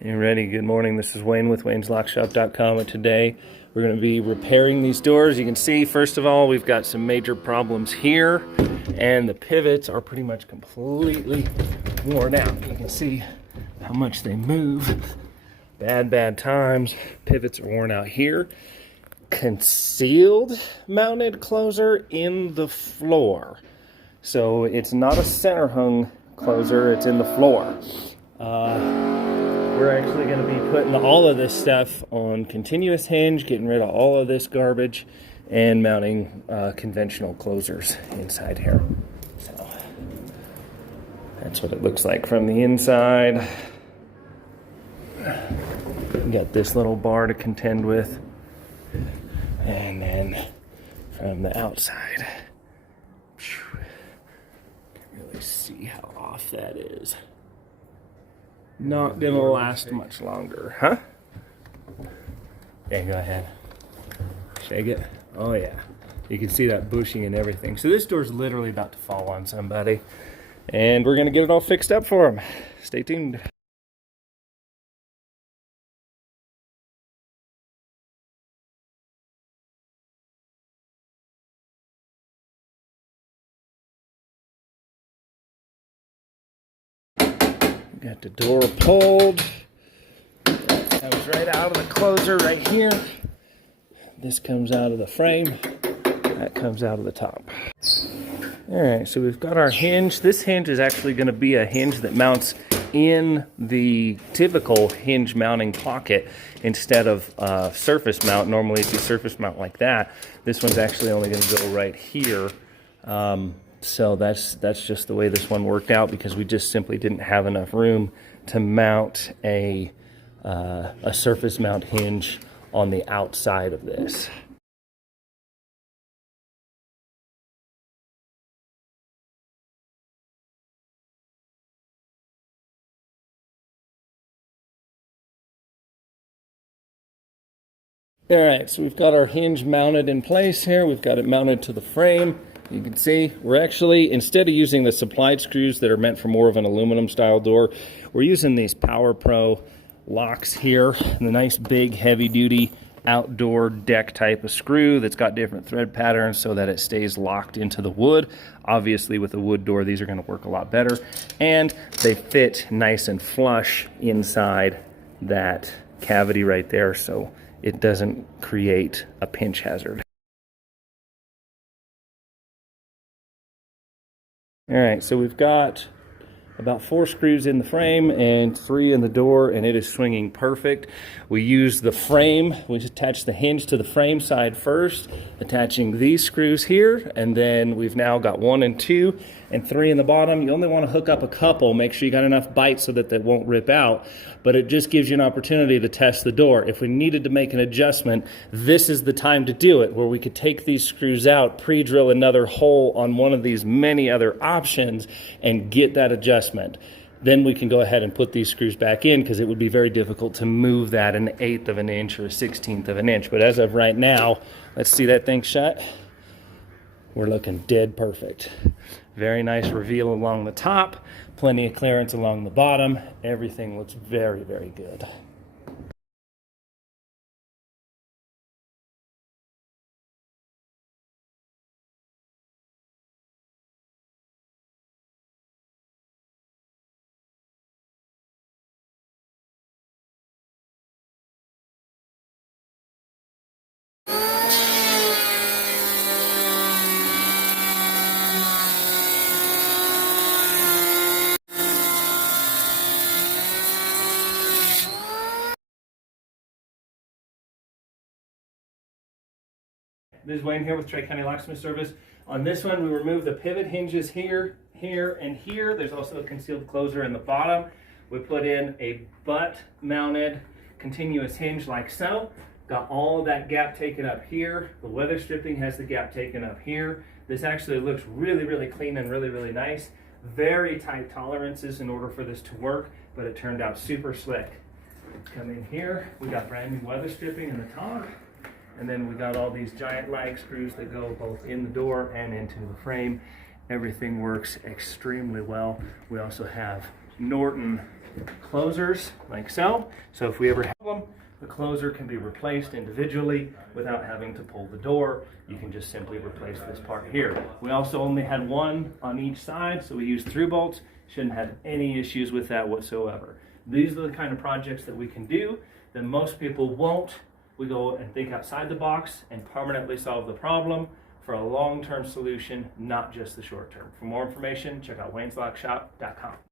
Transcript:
You ready? Good morning. This is Wayne with wayneslockshop.com, and today we're going to be repairing these doors. You can see, first of all, we've got some major problems here, and the pivots are pretty much completely worn out. You can see how much they move. Bad times. Pivots are worn out here. Concealed mounted closer in the floor. So it's not a center hung closer, it's in the floor. We're actually going to be putting all of this stuff on continuous hinge, getting rid of all of this garbage, and mounting conventional closers inside here. So that's what it looks like from the inside. Got this little bar to contend with, and then from the outside, you can really see how off that is. Not gonna last much longer, huh? Yeah, go ahead. Shake it. Oh yeah. You can see that bushing and everything. So this door's literally about to fall on somebody, and we're gonna get it all fixed up for them. Stay tuned. Got the door pulled. That comes right out of the closer right here. This comes out of the frame. That comes out of the top. All right, so we've got our hinge. This hinge is actually going to be a hinge that mounts in the typical hinge mounting pocket instead of surface mount. Normally if you surface mount like that, this one's actually only going to go right here. So that's just the way this one worked out, because we just simply didn't have enough room to mount a surface mount hinge on the outside of this. All right, so we've got our hinge mounted in place here. We've got it mounted to the frame. You can see we're actually, instead of using the supplied screws that are meant for more of an aluminum style door, we're using these Power Pro locks here. The nice big heavy duty outdoor deck type of screw that's got different thread patterns so that it stays locked into the wood. Obviously with a wood door, these are going to work a lot better, and they fit nice and flush inside that cavity right there, so it doesn't create a pinch hazard. All right, so we've got about 4 screws in the frame and 3 in the door, and it is swinging perfect. We use the frame, we attach the hinge to the frame side first, attaching these screws here, and then we've now got 1 and 2 and 3 in the bottom. You only want to hook up a couple, make sure you got enough bite so that they won't rip out, but it just gives you an opportunity to test the door. If we needed to make an adjustment, this is the time to do it, where we could take these screws out, pre-drill another hole on one of these many other options, and get that adjustment. Then we can go ahead and put these screws back in, because it would be very difficult to move that 1/8 of an inch or 1/16 of an inch. But as of right now, let's see that thing shut. We're looking dead perfect. Very nice reveal along the top, plenty of clearance along the bottom. Everything looks very, very good. This is Wayne here with Trey County Locksmith Service. On this one, we remove the pivot hinges here, here, and here. There's also a concealed closer in the bottom. We put in a butt-mounted continuous hinge like so. Got all of that gap taken up here. The weather stripping has the gap taken up here. This actually looks really, really clean and really, really nice. Very tight tolerances in order for this to work, but it turned out super slick. Come in here, we got brand new weather stripping in the top. And then we got all these giant lag screws that go both in the door and into the frame. Everything works extremely well. We also have Norton closers like so. So if we ever have them, the closer can be replaced individually without having to pull the door. You can just simply replace this part here. We also only had one on each side, so we used through bolts. Shouldn't have any issues with that whatsoever. These are the kind of projects that we can do that most people won't. We go and think outside the box and permanently solve the problem for a long-term solution, not just the short term. For more information, check out wayneslockshop.com.